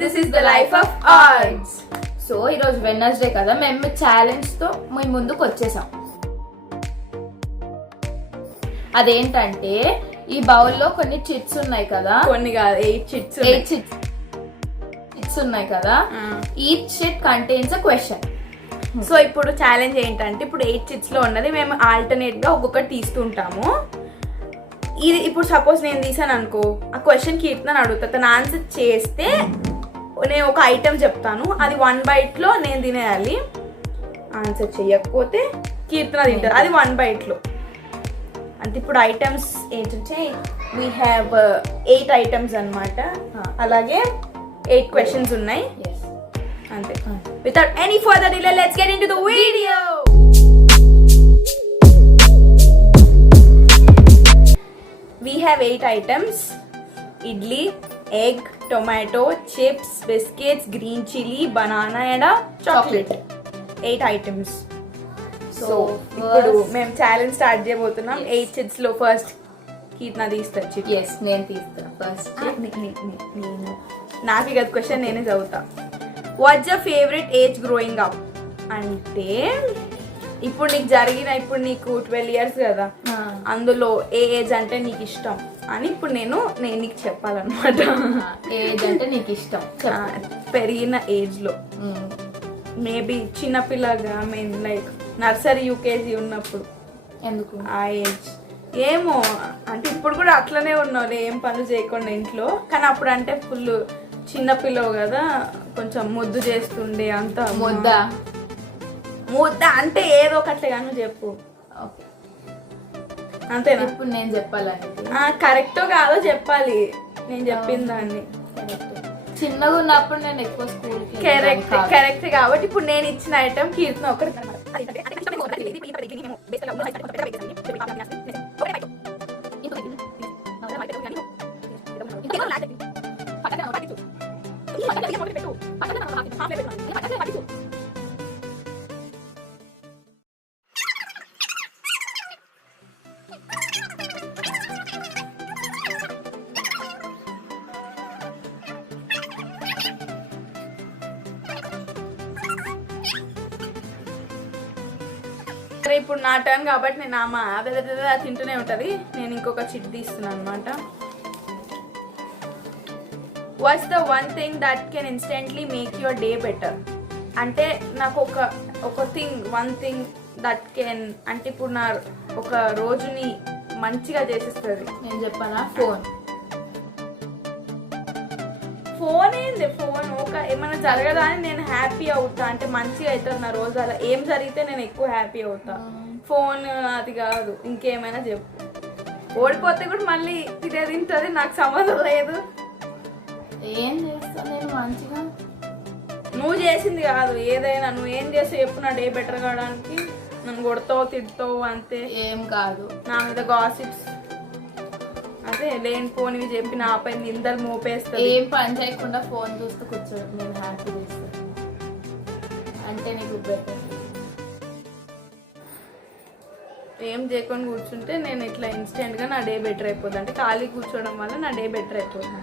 This is the life of arts. So ఈరోజు Wednesday కదా, మేము ఛాలెంజ్తో మీ ముందుకు వచ్చేసాం. అదేంటంటే ఈ బౌల్లో కొన్ని చిట్స్ ఉన్నాయి కదా, కొన్ని కాదు 8 చిట్స్ ఉన్నాయి కదా. Each chit contains a question. So ఇప్పుడు ఛాలెంజ్ ఏంటంటే, ఇప్పుడు 8 చిట్స్ లో ఉన్నది మేము ఆల్టర్నేట్ గా ఒక్కొక్కటి తీస్తుంటాము. ఇది ఇప్పుడు సపోజ్ నేను తీసాను అనుకో, ఆ క్వశ్చన్ కీర్తన అడుగుతా, తను ఆన్సర్ చేస్తే నేను ఒక ఐటమ్ చెప్తాను, అది 1 bite లో నేను తినేయాలి. ఆన్సర్ చేయకపోతే కీర్తన తింటారు, అది 1 bite లో. అంటే ఇప్పుడు ఐటమ్స్ ఏంటంటే వీ హ్యావ్ 8 ఐటమ్స్ అన్నమాట. అలాగే 8 questions ఉన్నాయి అంతే. Without any further delay, let's get into the video. We have 8 items: idli, egg, tomato, chips, biscuits, green chili, banana and a chocolate. 8 items. So ఇప్పుడు మేము ఛాలెంజ్ స్టార్ట్ చేయబోతున్నాం. 8 chits లో first కీర్తన తీస్తారు chit. Yes, నేను తీస్తాను first. నేను నాకు కదా క్వశ్చన్ నేనే చదువుతా. What's your favourite age growing up? అంటే ఇప్పుడు నీకు ఇప్పుడు నీకు 12 years కదా, అందులో ఏ ఏజ్ అంటే నీకు ఇష్టం అని ఇప్పుడు నేను నీకు చెప్పాలన్నమాట. ఏజ్ అంటే నీకు ఇష్టం పెరిగిన ఏజ్ లో, మేబీ చిన్నపిల్లగా లైక్ నర్సరీ యూకేజీ ఉన్నప్పుడు. ఎందుకు ఆ ఏజ్ ఏమో, అంటే ఇప్పుడు కూడా అట్లనే ఉన్నావు, ఏం పనులు చేయకుండా ఇంట్లో, కానీ అప్పుడు అంటే ఫుల్ చిన్నపిల్లవు కదా, కొంచెం ముద్దు చేస్తుండే. అంత ముద్ద అంటే ఏదో ఒకట్లే కానీ చెప్పు. అంతేనా? ఇప్పుడు నేను చెప్పాలని కరెక్టో కాదో చెప్పాలి, నేను చెప్పిన దాన్ని. చిన్నగా ఉన్నప్పుడు నేను ఎక్కువ స్కూల్కి కరెక్ట్ కాబట్టి ఇప్పుడు నేను ఇచ్చిన ఐటమ్ కీర్తన ఒకటి. ఇప్పుడు నా టర్న్ కాబట్టి నేను ఆమె తింటూనే ఉంటది. నేను ఇంకొక చిట్ తీస్తున్నాను అనమాట. What's the one thing that can instantly make your day better? అంటే నాకు వన్ థింగ్ దట్ కెన్, అంటే ఇప్పుడు నా ఒక రోజుని మంచిగా చేసేస్తుంది. నేను చెప్పానా? ఫోన్ ఏంది? ఫోన్ ఏమైనా జరగదా అని నేను హ్యాపీ అవుతా, అంటే మంచిగా అవుతుంది నా రోజు. అలా ఏం జరిగితే నేను ఎక్కువ హ్యాపీ అవుతా. ఫోన్ అది కాదు, ఇంకేమైనా చెప్పు. ఓడిపోతే కూడా మళ్ళీ తింటది, నాకు సంబంధం లేదు. ఏం చేస్తా నేను మంచిగా? నువ్వు చేసింది కాదు, ఏదైనా నువ్వు ఏం చేస్తే చెప్పు నా డే బెటర్ కావడానికి. నన్ను కొడతావు, తిడతావు అంతే. ఏం కాదు, నా మీద గాసిప్స్ అదే లేని పోనివి చెప్పి నాపై నిందలు మోపేస్తా. ఏం పని చేయకుండా ఫోన్ చూస్తూ కూర్చోడు, నేను హ్యాపీ చేస్తాను అంటే నీకు బెటర్. ఏం చేయకుండా కూర్చుంటే నేను ఇట్లా ఇన్స్టెంట్ గా నా డే బెటర్ అయిపోతుంది. అంటే ఖాళీ కూర్చోవడం వల్ల నా డే బెటర్ అయిపోతుంది.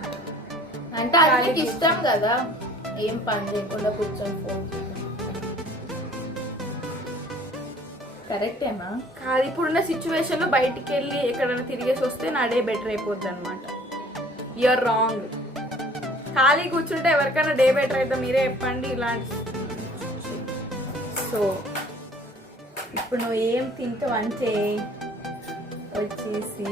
అంటే అది ఇష్టం కదా, ఏం పని చేయకుండా కూర్చొని ఫోన్ చూస్తాను. కరెక్టేనా? కాదు, ఇప్పుడున్న సిచ్యువేషన్ లో బయటికి వెళ్ళి ఎక్కడైనా తిరిగేసి వస్తే నా డే బెటర్ అయిపోద్ది అనమాట. You are wrong. ఖాళీ కూర్చుంటే ఎవరికైనా డే బెటర్ అయితే మీరే చెప్పండి ఇలాంటి. సో ఇప్పుడు నువ్వు ఏం తింటావు అంటే వచ్చేసి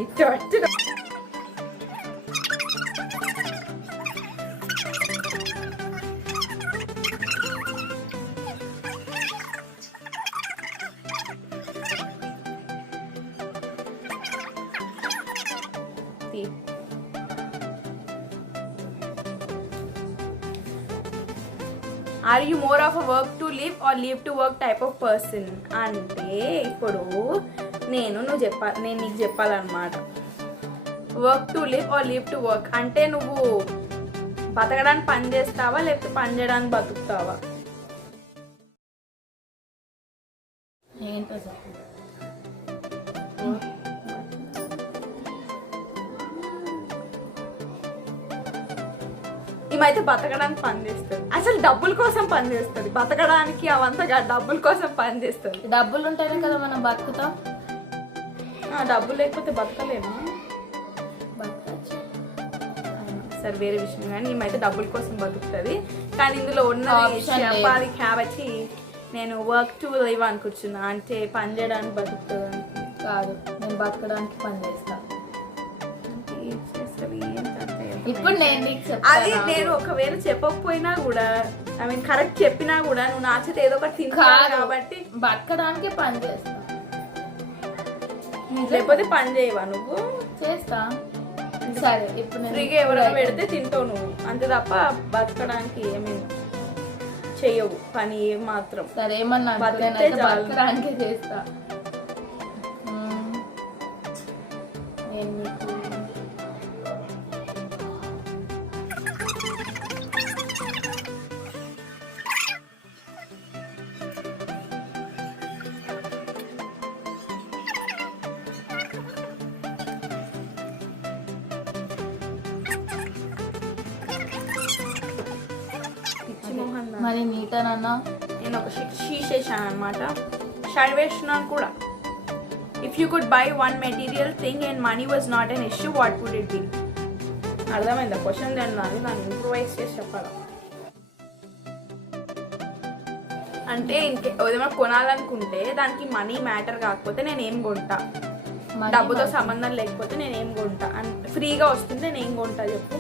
are you more of a work to live or live to work type of person? అంటే ఇప్పుడు నేను నీకు చెప్పాలన్నమాట. Work to live or live to work అంటే నువ్వు బతకడానికి పని చేస్తావా లేకపోతే పని చేయడానికి బతుకుతావా? ఏంటో చెప్పు. ఈమైతే బతకడానికి పని చేస్తుంది. అసలు డబ్బుల కోసం పని చేస్తుంది, బతకడానికి అవంతగా డబ్బుల కోసం పని చేస్తుంది. డబ్బులు ఉంటేనే కదా మనం బతుకుతాం. డబ్బులు లేకపోతే బతకలేమా? సరే వేరే విషయం, కానీ ఈమైతే డబ్బుల కోసం బతుకుతుంది. కానీ ఇందులో ఉన్నది చెప్పాలి కాబట్టి నేను వర్క్ టు లివ్ అనుకుంటున్నా, అంటే పని చేయడానికి బతుకుతుంది కాదు, నేను బతకడానికి పని చేస్తాను. ఇప్పుడు అది నేను ఒకవేళ చెప్పకపోయినా కూడా, ఐ మీన్ కరెక్ట్ చెప్పినా కూడా నువ్వు నా చేత ఏదో ఒకటి తింటావు కాబట్టి బతకడానికి పని చేస్తా. లేకపోతే పని చేయవా నువ్వు? చేస్తా. సరే ఇప్పుడు ఫ్రీగా ఎవరైనా పెడితే తింటావు నువ్వు, అంతే తప్ప బతకడానికి ఏమి చెయ్యవు పని ఏం మాత్రం. సరే ఏమన్నా బతకడానికి చేస్తా. నేను నీకు మరి నీటనన్నా నేను ఒక షీట్ చేశాను అనమాట, షడ్ వేస్తున్నాను కూడా. If you could buy one material thing and money was not an issue, what would it be? అర్థమైందా క్వశ్చన్? దాన్ని ఇంప్రూవైజ్ చేసి చెప్పాలా అంటే ఏదైనా కొనాలనుకుంటే దానికి మనీ మ్యాటర్ కాకపోతే నేను ఏం కొంటా, డబ్బుతో సంబంధం లేకపోతే నేను ఏం కొంటా, అంటే ఫ్రీగా వస్తుంటే నేను ఏం కొంటా చెప్పు?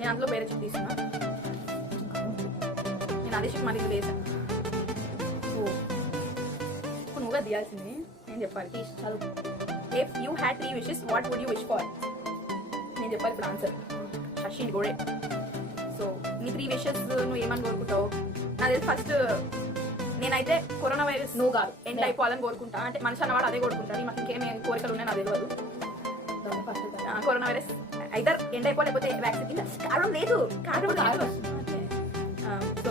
నేను అందులో వేరే చిప్ తీసుకున్నా, నేను అదే చిప్ మళ్ళీ వేసాను. ఇప్పుడు నువ్వుగా తీయాల్సింది, నేను చెప్పాలి. If you had 3 wishes, what would you wish for? నేను చెప్పాలి ఇప్పుడు ఆన్సర్. శశి గోడే. సో నీ 3 wishes నువ్వు ఏమని కోరుకుంటావు? నాది ఫస్ట్ నేనైతే కరోనా వైరస్ నువ్వు కాదు ఎండ్ అయిపోవాలని కోరుకుంటా. అంటే మనిషి అన్నవాడు అదే కోరుకుంటాను, మాకు ఇంకేం కోరికలు ఉన్నాయి నాకు తెలియదు. కరోనా వైరస్ ఐదర్ ఎండ్ అయిపోలేకపోతే వ్యాక్సిన్ కారణం లేదు. సో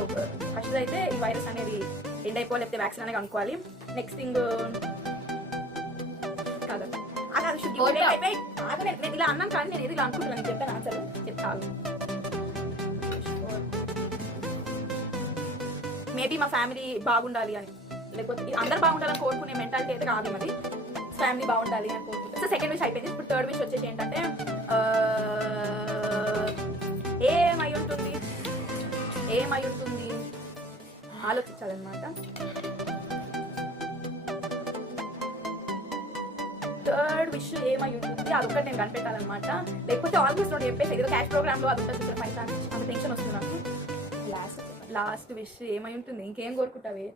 ఫస్ట్ అయితే ఈ వైరస్ అనేది ఎండ్ అయిపోలేకపోతే వ్యాక్సిన్ అనేది అనుకోవాలి. నెక్స్ట్ థింగ్ కాదు నేను ఇలా అన్నాను కానీ నేను ఏది ఇలా అనుకుంటున్నాను, చెప్పాను ఆన్సర్ చెప్తాను. మేబీ మా ఫ్యామిలీ బాగుండాలి అని, లేకపోతే అందరు బాగుండాలని కోరుకునే మెంటాలిటీ అయితే కాదు, మరి ఫ్యామిలీ బాగుండాలి అని కోరుకుంటాను. సో సెకండ్ విష్ అయిపోయింది. ఇప్పుడు థర్డ్ విష్ వచ్చేసి ఏంటంటే ఏమై ఉంటుంది ఆలోచించాలన్నమాట. థర్డ్ విష్ ఏమై ఉంటుంది అదొకటి నేను కనిపెట్టాలన్నమాట. లేకపోతే ఆల్మోస్ట్ రెండు చెప్పేసి ఏదో క్యాష్ ప్రోగ్రామ్ లో అది ఉంటుంది, పైసా అంత టెన్షన్ వస్తుంది నాకు. లాస్ట్ విష్ ఏమై ఉంటుంది? ఇంకేం కోరుకుంటావే?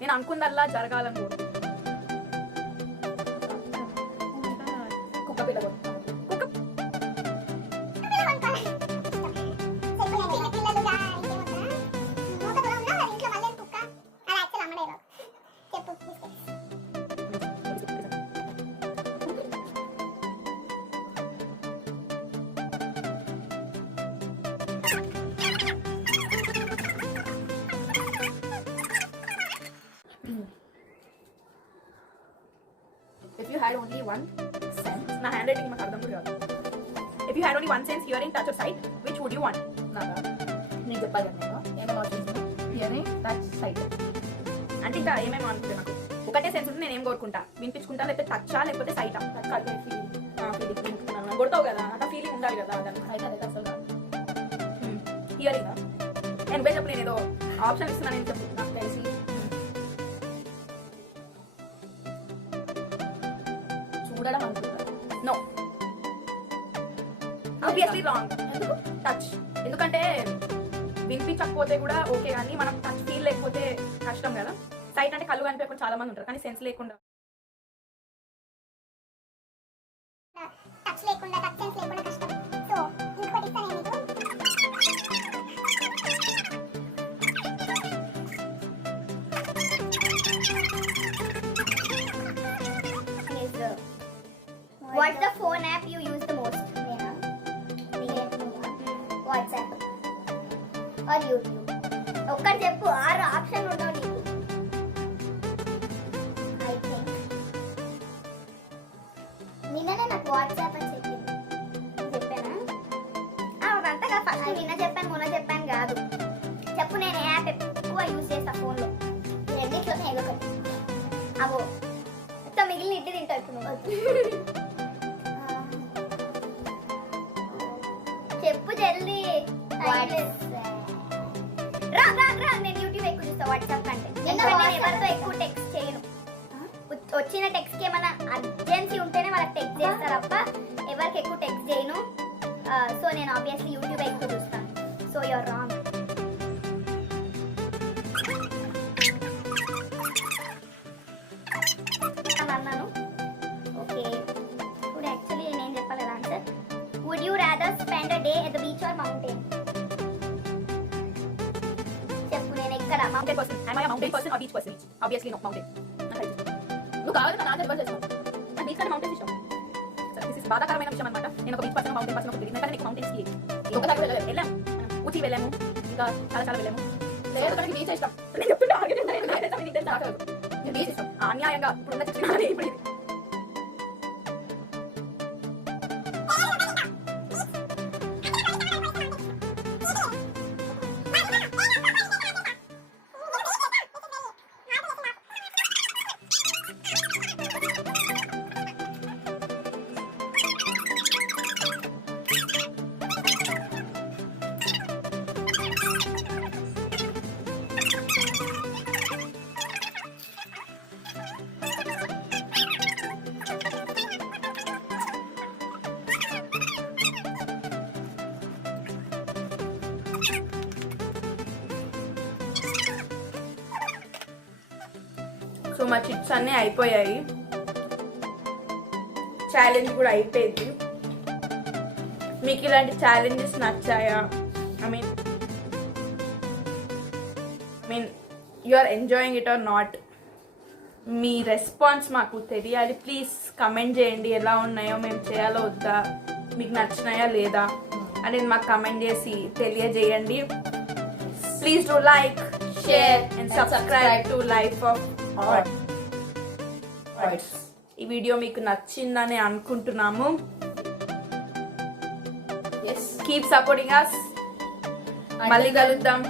నేను అనుకుందల్లా జరగాలని కోరుకుంటా. కుక్క పిల్ల కోరుకుంటా. If you had only 1 sense, నా హ్యాండ్ రైటింగ్ మాకు అర్థం కూడా కాదు. If you had only 1 sense, hearing, touch or sight, which would you want? నాకా నీకు చెప్పాలి నేను ఏమో ఆలోచిస్తున్నా. Hearing, touch, sight. అంటే ఇంకా ఏమేమో అనుకుంటే నాకు ఒకటే సెన్స్ ఉంటే నేను ఏం కోరుకుంటా, వినిపించుకుంటా, లేకపోతే టచ్చా, లేకపోతే సైటా. ఫీలింగ్ కొడతావు కదా, నాకు ఫీలింగ్ ఉండాలి కదా. దాన్ని అసలు హియరింగ్ నేను పోయి చెప్పు, నేను ఏదో ఆప్షన్ ఇస్తున్నాను నేను చెప్పు. నాకు తెలిసి చూడడం అనుకుంటాను. No, obviously wrong. ఎందుకు? టచ్. ఎందుకంటే వినిపించకపోతే కూడా ఓకే, కానీ మనం టచ్ ఫీల్ లేకపోతే కష్టం కదా. సైట్ అంటే కళ్ళు కనిపించకుండా చాలా మంది ఉంటారు, కానీ సెన్స్ లేకుండా టచ్ లేకుండా టచ్ సెన్స్ లేకుండా కష్టం. సో ఇంకోటి ఇస్తాను నేను మీకు. What's the phone app you use the most? WhatsApp or YouTube. ఒక్కటి చెప్పు, 6 ఆప్షన్ ఉండవు నీకు. I think నిన్ననే నాకు వాట్సాప్ అని చెప్పింది. చెప్పానా? అదంతా ఫస్ట్ నిన్న చెప్పాను మొన్న చెప్పాను కాదు. చెప్పు, నేను ఏ యాప్ ఎక్కువ యూజ్ చేస్తా ఫోన్లో. రెండిట్లోనే ఏదో ఒకటి. అవో మొత్తం మిగిలిన ఇడ్లీ తింటా ఇప్పుడు నువ్వు. చెప్పు జల్దీ. నేను యూట్యూబ్ ఎక్కువ చూస్తా వాట్సాప్ కంటే. నేను ఎవరితో ఎక్కువ టెక్స్ట్ చేయను. వచ్చిన టెక్స్ట్ కి ఏమైనా అర్జెన్సీ ఉంటేనే వాళ్ళకి టెక్స్ట్ చేస్తారు తప్ప ఎవరికి ఎక్కువ టెక్స్ట్ చేయను. సో నేను ఆబ్వియస్లీ యూట్యూబ్ ఎక్కువ చూస్తాను. So you are wrong. అన్నాను. ఓకే, ఇప్పుడు యాక్చువల్లీ నేను చెప్పాలి answer. Would you rather spend a day at the beach or mountain? చెప్పు, నేను ఎక్కడ? Mountain person. I am mountain person or beach person? Obviously no, mountain. నువ్వు కావాలి నా ఆన్సర్ చేస్తావు. నాకు బీచ్ కంటే మౌంటైన్స్ ఇష్టం. దిస్ ఇస్ బాధాకరమైన విషయం అనమాట. నేను ఒక బీచ్ పర్సన్, మౌంటైన్ పర్సన్ ఒకటి. ఎందుకంటే నీకు మౌంటైన్స్ కి ఒకసారి వెళ్ళలేదు. వెళ్ళాము, ఊటీ వెళ్ళాము, ఇంకా చాలా చాలా వెళ్ళాము. లేదు కానీ బీచ్ ఇష్టం. నేను చెప్తున్నా నేను బీచ్ ఇష్టం. అన్యాయంగా ఇప్పుడున్న చెప్తున్నా ఇప్పుడు ఇది. సో మా చిట్స్ అన్నీ అయిపోయాయి, ఛాలెంజ్ కూడా అయిపోయింది. మీకు ఇలాంటి ఛాలెంజెస్ నచ్చాయా? I mean you are enjoying it or not? మీ రెస్పాన్స్ మాకు తెలియాలి. ప్లీజ్ కమెంట్ చేయండి, ఎలా ఉన్నాయో, మేము చేయాలో వద్దా, మీకు నచ్చినాయా లేదా అనేది మాకు కమెంట్ చేసి తెలియజేయండి. Please do like, share and subscribe to life of arts. ఈ వీడియో మీకు నచ్చిందని అనుకుంటున్నాము. Keep supporting us. మళ్ళీ కలుద్దాం.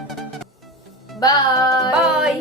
బాయ్.